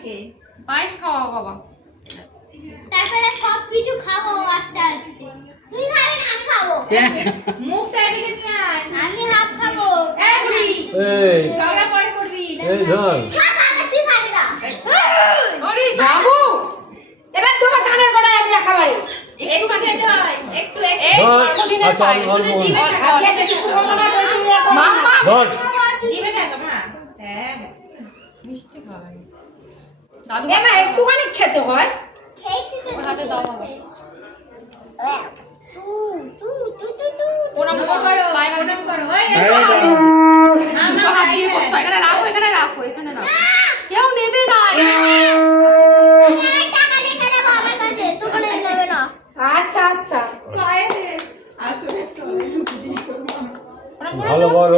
থেকে পায়েস খাওয়া বাবা, তারপরে সব কিছু খাবো আস্তে আস্তে। তুই খাবি না আমি খাবো। মুখটা এদিকে নিয়ে আয়। আমি হাফ খাবো। এই বুড়ি, এই ঝগড়া পরে করবি। এই ধর সব খাবে তুই খাবি না। ওরে বাবু, এবার তোমার কানের গোড়ায় আমি একেবারে একটু খেতে হয়, একটু এই ধর। জন্মদিনের আচ্ছা, পায়েস ধর, শুধু ধর। জিভে থাকা। আগে কিছু ছোট না বলছি মাম্মা ধর জিভে থাকা না। হ্যাঁ মিষ্টি খাওয়াই দাদু এমা একটুখানি খেতে হয়। খেয়েছি তো হাতে দাও বাবা। তুই প্রণাম করো, প্রণাম করো। এই দুটো হাত দিয়ে করতে হয়। এখানে রাখো, এখানে রাখো, এখানে রাখো। কেউ নেবে না। টাকা রেখে দেবো আমার কাছে, তোকে নেবে না। আচ্ছা আচ্ছা আসলে তো প্রণাম ভালো করেছো? বড়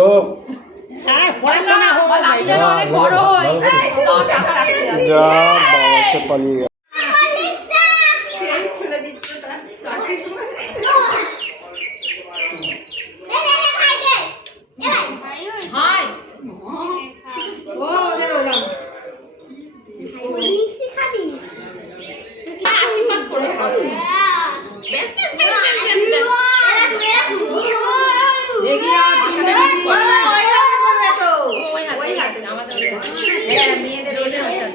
হ্যাঁ পড়াশোনা হোক বল, আমি যেন অনেক বড় হই। এই তো টাকা রাখতে যাচ্ছি। যা বাবা সে পালিয়ে গেল হাই ও ওদের ওলাম আশীর্বাদ করে খাও। বেশ বেশ বেশ বেশ বেশ দেখি আর পিছনে কিছু করে না। ওই হাতে আমাদের ওই হাতে। হ্যাঁ, মেয়েদের ওই হাতে।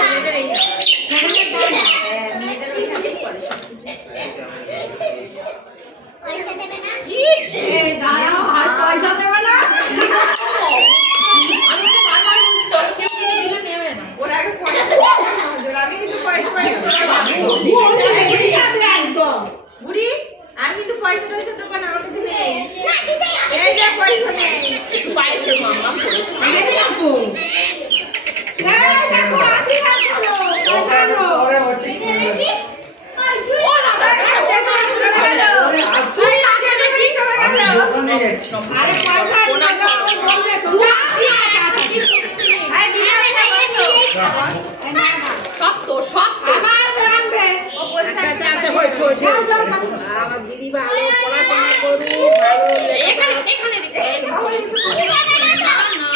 মেয়েদের এই হাতে। হ্যাঁ, মেয়েদের ওই হাতেই করে। ইস, দাঁড়াও, আর পয়সা দেবে না? আমি তো বারবার বলছি, তোর কেউ কিছু দিলে নেবে না। ওরা আগে পয়সা দেবে আমাদের, আমি কিন্তু পয়সা পাই না। বুড়ি, আমি তো পয়সা টয়সা দেবো না, আমার কাছে নেই। এই যে পয়সা নেই। একটু পায়েস দেবো, মাম্মা পড়েছে। দেখো, আশীর্বাদ করো, পয়সা দাও। পরে হচ্ছে কি? ও দাদা, চলে গেল। তুই আসে দেখি, চলে আমি গেল। দোকানে যাচ্ছি। আরে পয়সা বলবে তো। সব তো আবার আনবে। ও বসে আচ্ছা আচ্ছা হয়েছে হয়েছে। আর আমার দিদি ভালো পড়াশোনা করবি ভালো এখানে এখানে রেখে না না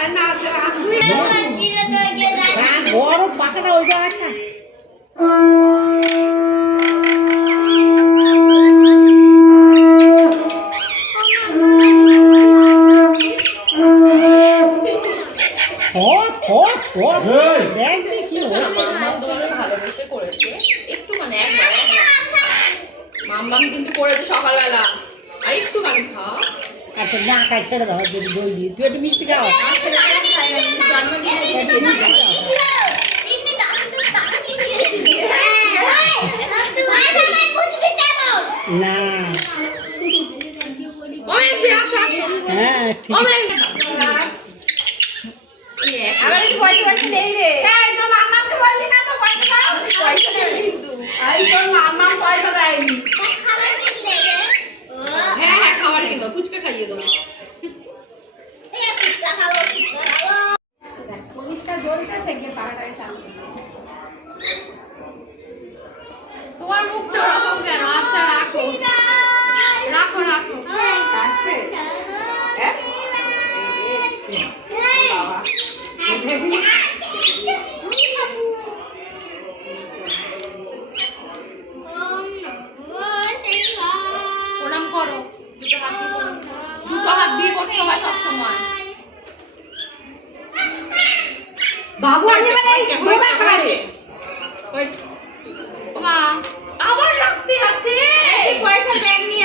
আর না আসলে আমি হ্যাঁ বড় পাখাটা ওই জায়গায় আছে। এই দেখ দেখি কি হচ্ছে। মাম্মাম তোমাকে ভালোবেসে করেছে একটুখানি একবার মাম্মাম কিন্তু করেছে সকালবেলা আর একটুখানি খাও আচ্ছা না খাই ছেড়ে দাও যদি দই দিই তুই একটু মিষ্টি খাও। আমার ছেলেটা খাই না, কিন্তু জন্মদিনে দিয়েছি। না ওমেশ দি আসো আসো হ্যাঁ ঠিক ওমেশ আবার একটু পয়সা পয়সা নেই রে। এই তোর মাম্মামকে বললি না তো পয়সা দাও, পয়সা নেই কিন্তু। এই তোর মাম্মাম পয়সা দেয়নি। হ্যাঁ হ্যাঁ খাবার কিনবো, ফুচকা খাইয়ে দেবো। পরীক্ষা জ্বলছে সেগে পাড়াটায় চালু। তোমার মুখটা ওরকম কেন? আচ্ছা রাখো রাখো রাখো। কাটছে? হ্যাঁ? বাবা। প্রণাম করো, দুটো হাত দিয়ে করতে হয় সবসময়। বাবু আমি মানে দোবা খাবারে মা আবার রাখতে আছে। পয়সা দেননি